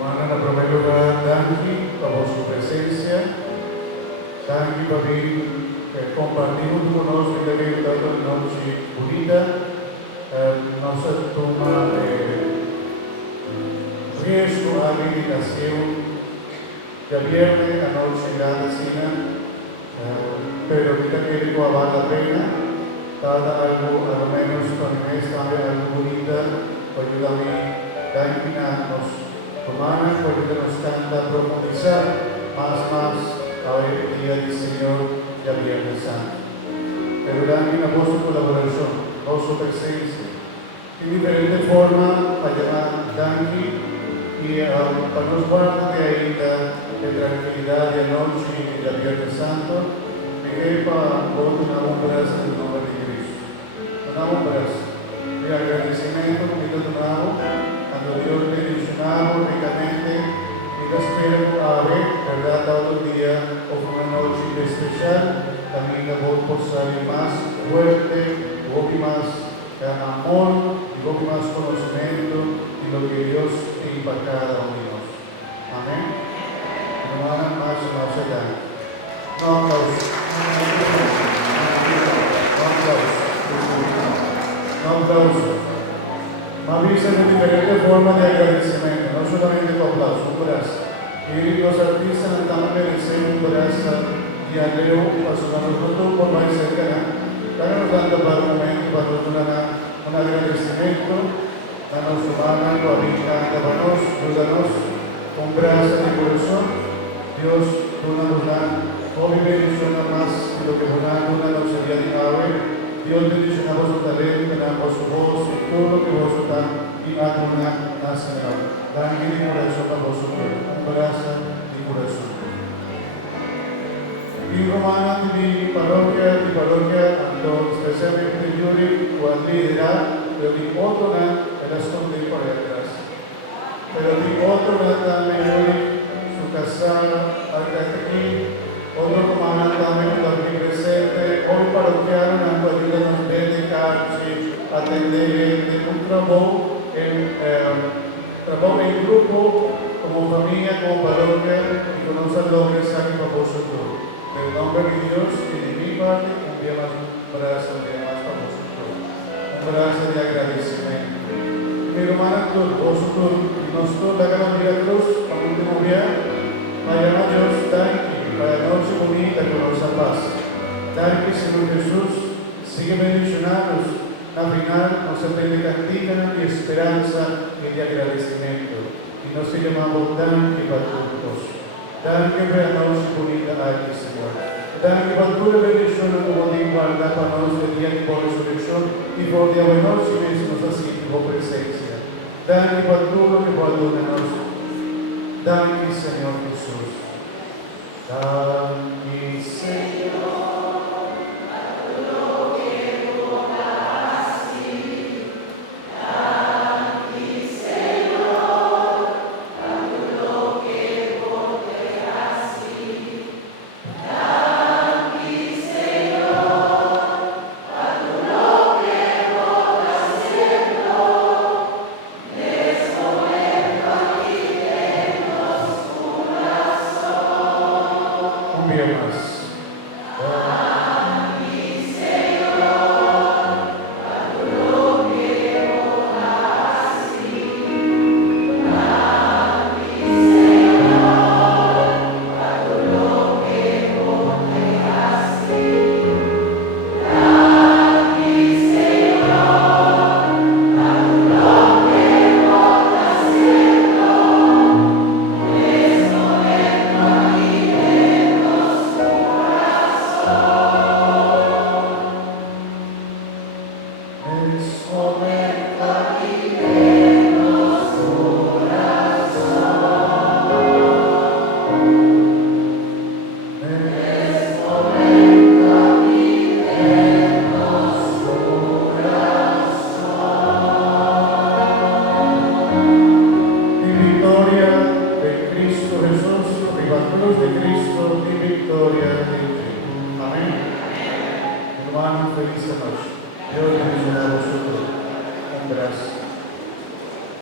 Hermana Ana Proméloga, danke por su presencia. Danke por compartimos conosco e avere dato la noche bonita. Nostra toma riesco a meditación de viernes a noche la cena, pero ahorita que digo vale la pena, cada algo, a lo menos con esta algo bonita, ayúdame a inclinarnos, hermanas, porque nos canta profundizar más a ver el día del Señor ya Viernes Santo. Pero danke a vuestra colaboración, vuestra presencia, en diferente forma, para danke y para nos guardar de ahí de tranquilidad de noche y de Viernes Santo, me para una obras en el nombre de Cristo. Una obras de agradecimiento que te donamos, cuando Dios le mencionamos ricamente, y lo espero a ver, verdad, todo el día o una noche especial, también la voz por salir más fuerte, y más amor, y más conocimiento de lo que Dios tiene para cada uno de nosotros. Amén. No hagan más se dan. No aplausos. No aplausos. Más bien en diferentes formas de agradecimiento, no solamente con aplausos, un brazo. Y los artistas también merecen un brazo y aleo para nosotros por más cerca. Estamos dando para un momento para un agradecimiento a nuestro hermano, a mi para nos, ayúdanos con gracia de corazón. Dios, tú nos da, hoy bendición más de lo que nos sería de ave. Dios bendición a vuestro talento, a vuestra voz y todo lo que vos está y a una Señor. Dan mi corazón para vosotros, un brazo de corazón. In Romana di parroquia, specialmente Yuri, cuando lidera, pero di otona e la sconde por detrás. Pero di otona también Yuri, su casa, aquí, otro Romana también lo que presente, hoy parroquiano, en la ayuda nos dedicarci, atendere un trabajo en grupo, como familia, como parroquia, y con un saludo que saque para vosotros. En el nombre de Dios y de mi parte, un día más, un brazo de más para vosotros. Un brazo de agradecimiento. Mi hermana, vosotros, nosotros la ganancia de Dios, al último día, vayan a Dios, danke, para la noche bonita con nuestra paz. Danke, Señor Jesús, sigue bendicionándonos. Al final, nos aprende cantiga y esperanza y de agradecimiento. Y nos llamamos danke para todos. Danke per la noche bonita aquí, Señor. Danke per tu benedizione como di guarda para nosotros el día de por resurrección y por día de noche mismos así tu presencia. Danke per tu lo que guardanos. Danke, Señor Jesús. Danke, Señor. Hermanos, feliz noche. Dios bendiga a vosotros. Un abrazo.